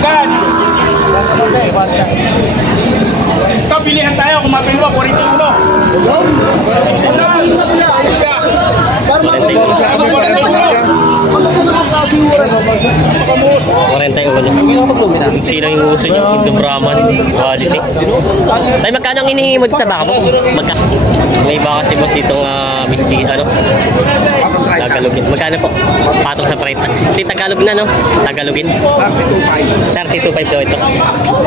agad. Ito, pilihan tayo. Kung mapilwa, 41. Sino yung uso nyo? Yung Brahman quality. Tay, magkano ang hinihingi mo sa baka mo? May baka si boss ditong misti, ano? Tagalogin. Magkano po? Patong sa price. Hindi, Tagalog na, no? Tagalogin. 32.5 daw ito.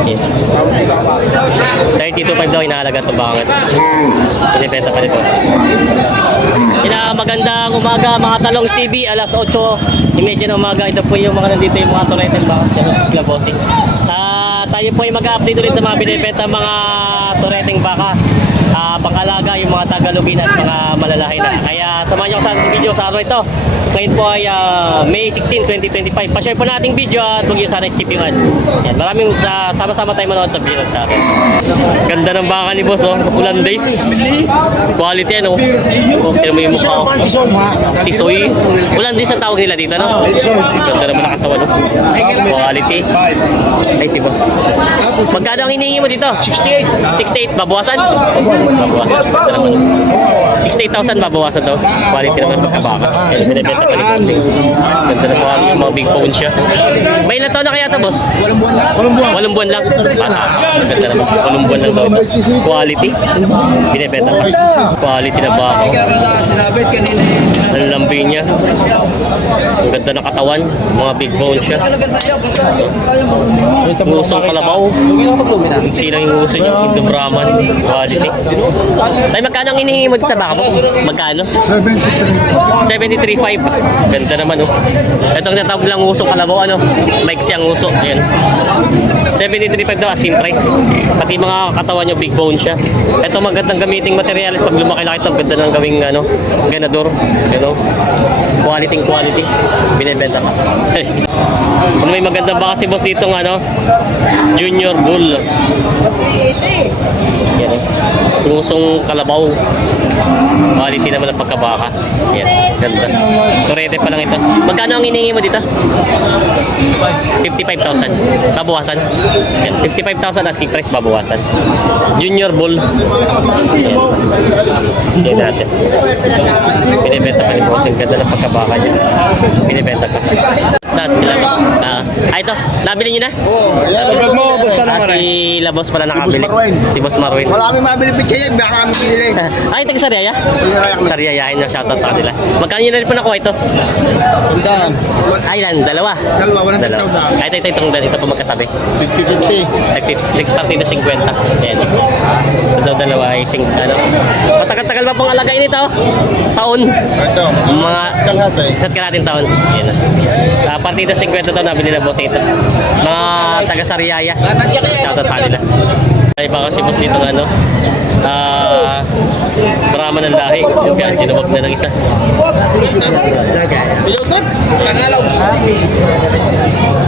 Yeah. 32.5 daw inahalaga itong baka. Pinipenta pa rin po. Magandang umaga mga Talongs TV, alas 8:30 na umaga. Ito po yung mga nandito yung mga Toretel baka sila bossing. Tayo po ay mag-update ulit ng mga binibenta mga Toreteng baka. Pangalaga yung mga Tagalogin at mga malalahi na. Kaya samahan nyo sa video sa araw ito. Ngayon po ay May 16, 2025. Pa-share po nating video at huwag nyo sana skip yung ads. Yan, maraming sama-sama tayo manood sa video sa akin. Ganda ng baka ni boss, oh. Ulandays. Quality, ano? Okay naman yung mukha, oh. Tisoy. Ulandays ang tawag nila dito, no? Ganda naman ang katawan, oh. Quality. Ay, si boss. Magkano ang hinihingi mo dito? 68. 68. Babawasan? Babawasan. 68,000 babawasan daw. Quality naman pagkabaka. Yan, sinibenta pa ni bossing. Ganda na mukha yung mga big bone siya. May ilang taon na kaya ito, boss? 8 buwan lang. Ganda naman. 8 buwan lang daw. Quality. Binibenta pa. Quality na baka. Ang lambi niya. Ang ganda ng katawan. Mga big bone siya. Usong kalabaw. Sino yung uso nyo? Yung Brahman quality. Tay, magkano ang hinihingi mo sa baka mo? Magkano? 73.5. Ganda naman, oh. Ito ang natawag lang usong kalabaw, ano? Mike siyang uso. Ayan. 73.5 daw asking price. Pati mga katawan nyo, big bone siya. Ito magandang gamiting materials. Pag lumaki-laki ito, ganda ng gawing ano, ganador. You know? Quality. Binibenta ka. Kung may magandang baka si boss dito ng ano, Junior Bull. Yan, eh. Usong kalabaw. Quality naman ang pagkabaka. Yan, ganda. Torete pa lang ito. Magkano ang hinihingi mo dito? 55,000. Babawasan. Yan, 55,000 asking price, babawasan. Junior Bull. Yan. Yan natin. Binibenta pa rin po. Ang ganda ng pagkabaka niya. Binibenta pa. Ito, nabili niyo na? Oo, ayan. Mo, boss na naman. Si Labos pala nakabili. Si Boss Marwin. Wala kami mabili pitsa yan, baka kami pinili. Ay, taga Sariaya? Sariayahin na, shoutout sa kanila. Magkano nyo na rin po nakuha ito? Sandaan. Ay, dalawa. Dalawa, 100,000. Kahit ito po magkatabi. 50-50. 50 Yan. Ito dalawa ay ano. Matagal-tagal ba pong alagay nito? Taon? Ito, Mga kalahati. isa't kalating taon. Yan. Partida 50 to nabili na boss ito. Mga taga Sariaya. Shoutout sa kanila. Ay baka si boss dito ng ano. Brahman ng lahi. Kaya sinuwag na ng isa.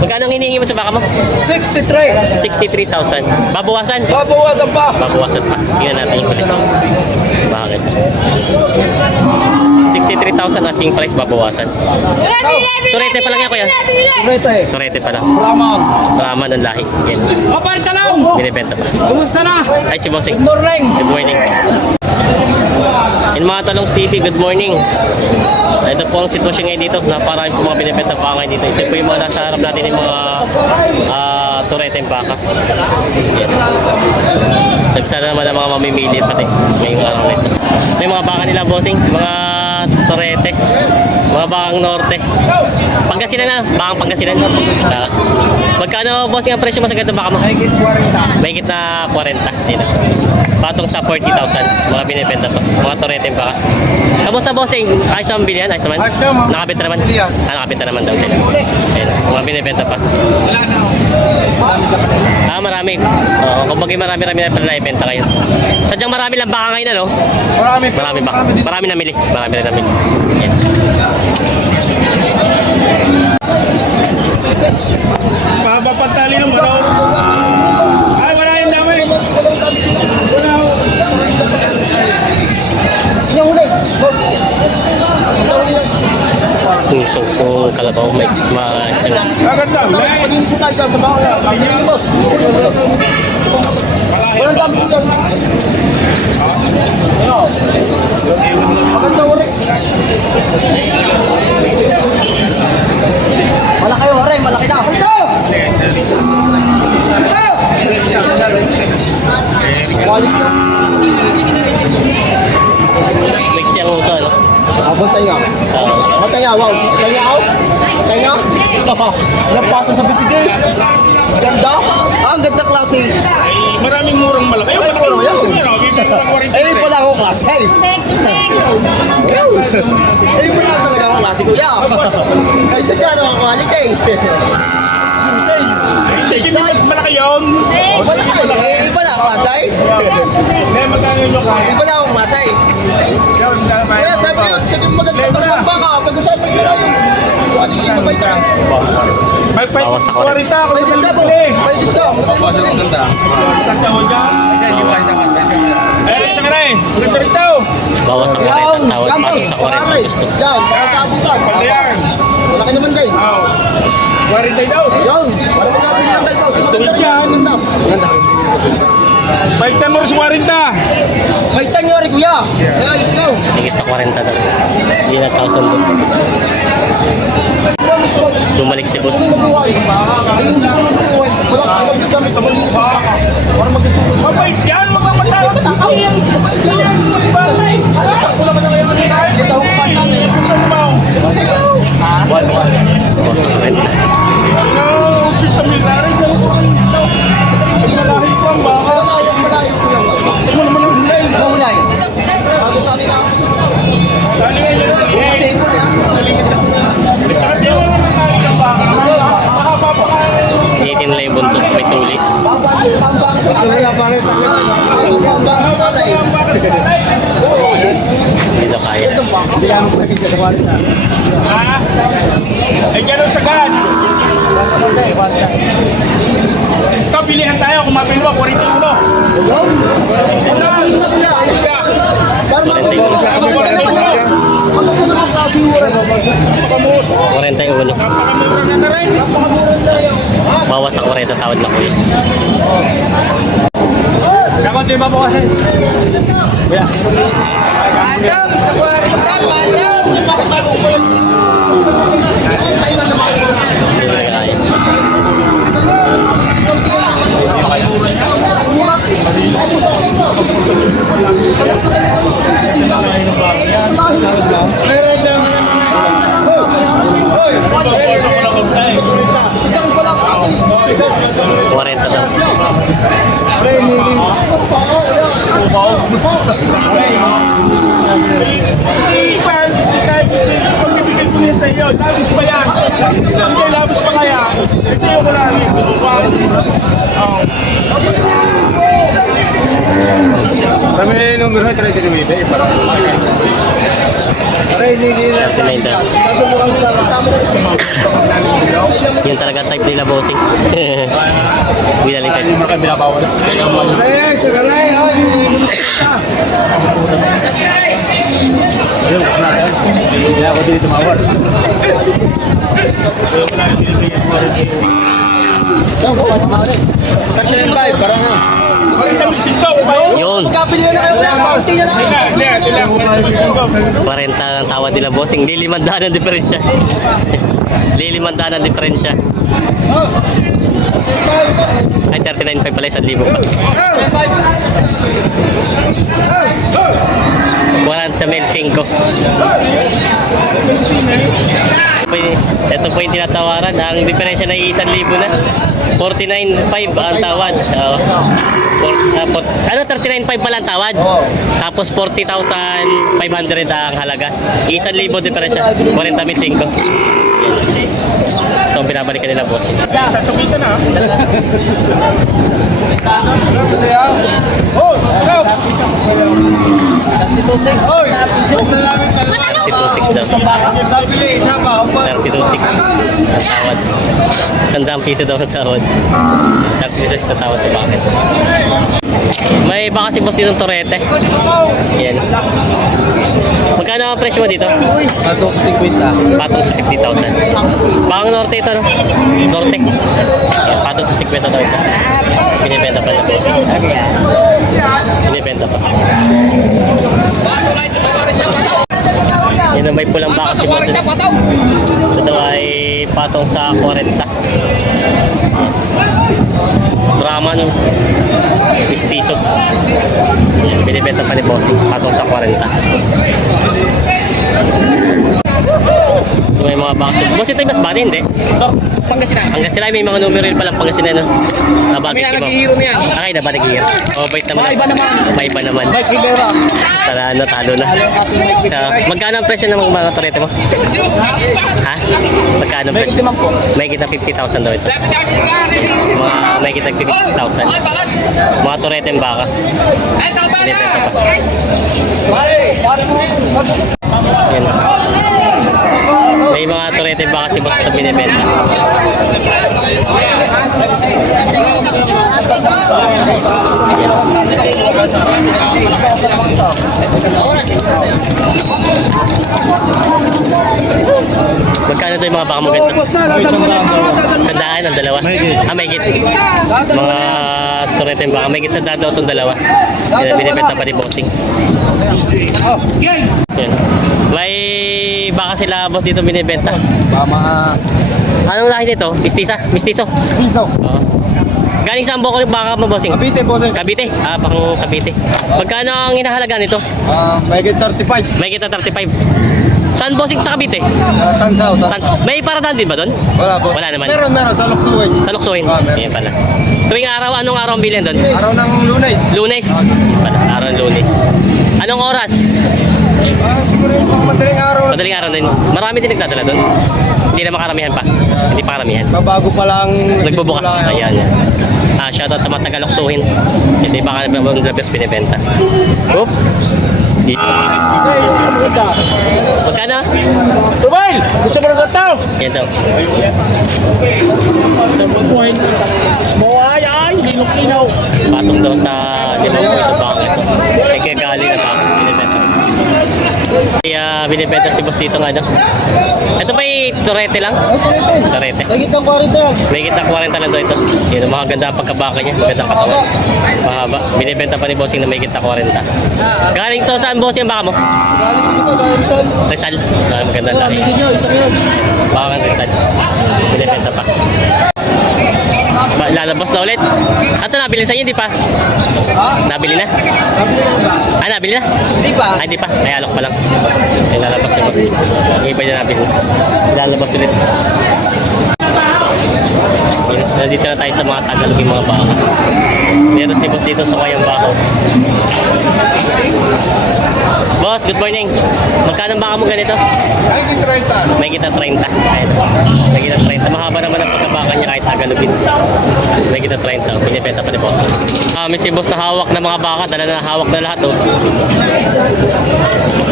Magkano ang hinihingi mo sa baka mo? 63. 63,000. Babawasan? Babawasan pa. Babawasan pa. Tingnan natin yung ulit. Bakit? 63,000 asking price, babawasan. Turete pa lang yan, kuya. Turete pa lang. Brahman ng lahi. Yan. Kapar talong! Binibenta pa. Kumusta na? Ay, si Bossing. Good morning! Good morning. In mga Talongs TV, good morning. Ito po ang sitwasyon ngayon dito. Naparami po mga binibenta pa ngayon dito. Ito po yung mga nasa harap natin yung mga turete yung baka. Yan. Nagsara naman ang mga mamimili pati ngayong araw nito. May mga baka nila, Bossing. Mga turete. Mga bakang norte. Pangasinan na. Bakang Pangasinan. Magkano, Bossing, ang presyo mo sa ganito baka mo? Mahigit na 40. Dito. Patong sa 40,000. Mga binibenta to. Mga turete baka. Kamusta, Bossing? Ayos naman bilihan? Ayos naman? Nakabenta naman? Nakabenta naman daw sila. Ayan. Mga binibenta pa. Marami. Kung bagay marami-rami na pala na-ibenta kayo. Sadyang marami lang baka ngayon, ano? Marami baka. Marami namili. Marami na namili. Ayan. Mahaba pantali ng baraw. Ay, wala yung dami. Isong po kalabaw may Agad lang. Pag-inis mo tayo dyan sa bahay. Sige, boss. Walang dami dyan. Ano? Maganda ore. Malaki ore, malaki na. Quality na. Mix yung uso, no? Bantay nga. Bantay nga, wow. Kaya ako. Bantay nga. Napasa sa bibigay. Ganda. Ang ganda klase. Maraming murang malaki. Ay, murang yan. Eh, Pala ako klase. Pala talaga ako klase, kuya. Kasi gano'n ang quality. Stage side. Malaki yun. Malaki. Iba na ang klase. Magkano yung lokal? Iba na ang klase. Kaya sabi ko, sige maganda talaga baka. Pag-usapan nyo lang yung quality na bay talaga. Bawas ako rin. 40 ako. May ganda po. May ganda. Isang taon dyan. Eh, isa ka na eh. Maganda rin tao. Bawas ako rin ang tawad. Bawas sa 40 gusto. Yan, pagkabutan. Pagka yan. Malaki naman din. Oo. 40 daw. Yan, para magkabili lang kayo. Maganda rin yan. Maganda. Balikan mo rin sa 40. May tanyo rin kuya. Kaya ayos ko. Higit sa 40 daw. Hindi na tao sundo. Bumalik si boss. Ayun, hindi ko nabuhay. Wala ka lang gamit sa malinis sa baka. Para magkasulit. Mabait yan. Magpapatawag. Yan. Mas bagay. Alasak ko naman na ngayon. Kita ko pa natin. Gusto mo. Bawas sa 40. Ano? Chita milari. Malahi ko ang baka. Malayo ko yan. Ano naman ang hulay? Mahulay. Bago natin na. Dali nga yan. Kasi ko yan. Nagkakatiwa naman tayo ng baka. Mahaba pa ka. Itin nila yung buntot. May tulis. Pambang sa tatay. Pambang sa tatay. Hindi daw kaya. Hindi lang ako nakikita sa wallet na. Ha? Ay, ganun sagad. Ikaw, pilihan tayo. Kung mapili mo, 41. Ayun. Ayun na kuya. Ayun na. Parang maganda naman siya. Maganda naman klase yung wala. 41. Napakamura na na rin. Napakamura na rin. Bawas sa 40 tawad na kuya. Kakunti ba po kasi? Kuya. Madam, sa kwari ka, madam. Ipakitago ko yun. Tayo na naman. Hindi na kaya. Sigang pala kasi. 40 daw. Ipan, kahit sa pagbibigay ko niya sa iyo, labis pa yan. Kasi labis pa kaya. Kasi yung wala rin. Kami numero 3 din may iba. Nine daw. Yun talaga type nila bossing. Binaling ka. Hindi mo ka binabawal. Hindi ako dito tumawar. Parang Yun. Kapili na kayo kuya. Kaunti na lang. 40 ang tawad nila bossing. Lilimandaan ang diferensya. Lilimandaan ang diferensya. Ay, 39.5 pala, 1,000 pa. 40 mil 5. Ito po yung tinatawaran. Ang diferensya na 1,000 na. 49.5 ang tawad. Ano, 39.5 pala ang tawad? Tapos 40,500 ang halaga. 1,000 diferensya. 40 mil 5. Ito ang binabalikan nila boss. Sasabitan na. Oh, stop! 32.6 daw. 32.6 ang tawad. 100 piso daw ang tawad. 32.6 ang tawad sa bakit. May iba kasi boss dito ng torete. Yan. Magkano ang presyo mo dito? Pato sa 50. Patong sa 50,000. Bakang norte ito, no? Norte. Yan, patong sa 50 daw ito. Binibenta pa ito. Binibenta pa. Yan, may pulang baka si Boss. Ito daw ay patong sa 40. Brahman Mistiso. Yan, binibenta pa ni Bossing. Patong sa 40. May mga baka. Boss, ito yung mas bati, hindi? Pangasinan. Pangasinan, may mga numero rin palang Pangasinan. No? Nabati May ko. nag-iiro na yan. Okay, nabati ko. Oh, bait naman. May iba naman. May iba naman. Mike Rivera. Talo na. Magkano ang presyo ng mga torete mo? Ha? Magkano ang presyo? May kita 50,000 daw ito. May kita 50,000. Mga torete ng baka. Binibenta pa. Yan. May mga torete ng baka si Boss ito binibenta. Magkano ito yung mga baka mo ganito? Sandaan ang dalawa? May git. Mga torete yung baka. May git sandaan daw itong dalawa. Binibenta pa ni Bossing. Yan. May baka sila boss dito binibenta. Mama. Anong lahi nito? Mistisa? Mistiso? Piso. Oo. Galing saan boko yung baka mo, Bossing? Cavite, bossing. Cavite? Pang Cavite. Magkano ang hinahalaga nito? May 35. May kita 35. Saan, Bossing, sa Cavite? Tansaw. May paradaan din ba doon? Wala, boss. Wala naman. Meron. Sa Luksuwing. Sa Luksuin? Meron. Yan pala. Tuwing araw, anong araw ang bilhin doon? Araw ng Lunes. Lunes? Pala, araw ng Lunes. Anong oras? Siguro yung mga madaling araw. Madaling araw din. Marami din nagdadala doon. Hindi na makaramihan pa. Hindi pa karamihan. Mabago pa lang. Nagbubukas. Ayan. Shoutout sa mga Tagaloksuhin. Hindi pa kami ng labas binibenta. Oop. Magkano? Tumail! Gusto mo na gataw? Yan daw. Ay, linok-linaw. Patong daw sa limang ito bakit ito. Ay kaya galing na bakit binibenta. Kaya binibenta si boss dito nga daw. Ito ba yung turete lang? Turete. Nagit ng 40 yan. May kita 40 lang daw ito. Yun, ang mga ganda ang pagkabaka niya. Magandang katawan. Mahaba. Binibenta pa ni Bossing na may kita 40. Galing to saan, Bossing, ang baka mo? Galing ito, galing Rizal. Rizal. Maganda laki. Nyo, isa yun. Baka kang Rizal. Binibenta pa. Lalabas na ulit. Ito, nabili sa inyo, di pa? Nabili na? Nabili na? Hindi pa. Ay, di pa. Ay, alok pa lang. Ay, lalabas si boss. Iba na nabili. Lalabas ulit. Nandito na tayo sa mga Tagalog yung mga baka. Meron si boss dito sa kayang bako. Boss, good morning. Magkano ang baka mo ganito? May kita 30. Ayan. May kita 30. Mahaba naman ang pagkabaka niya kahit Tagalogin. May kita 30. Pinipenta pa ni boss. May si boss na hawak na mga baka. Dala na hawak na lahat. Oh.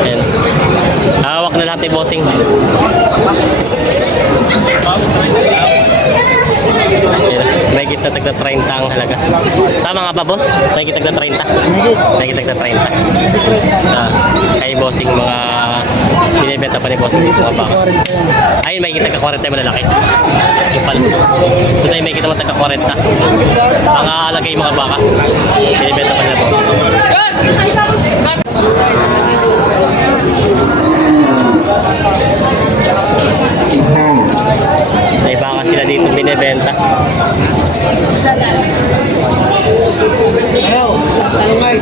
Ayan. Hawak na lahat ni bossing. May kita tagda 30 ang halaga. Tama nga ba, boss? May kita tagda 30. May kita tagda 30. Kay bossing mga binibenta pa ni bossing dito mga baka. Ayun, may kita ka 40 malalaki. Yung pala. Ito tayo may kita mo taga 40. Mga alagay yung mga baka. Binibenta pa nila bossing. May baka sila dito binibenta. Ayaw, tanong ngay.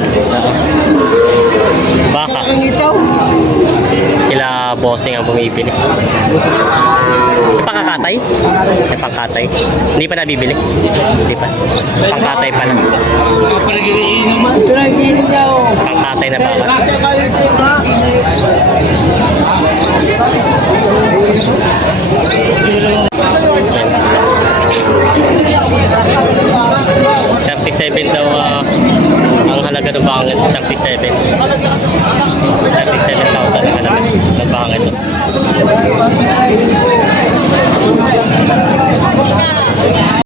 Baka. Ang ikaw. Sila bossing ang bumibili. Pangkakatay? May pangkatay. Hindi pa nabibili? Hindi pa. Pangkatay pa lang. Ito na yung niya. Pangkatay na baka. Kasi kalito yung ha. 37 daw ang halaga ng bangit. 37. 37,000 ang halaga ng bangit.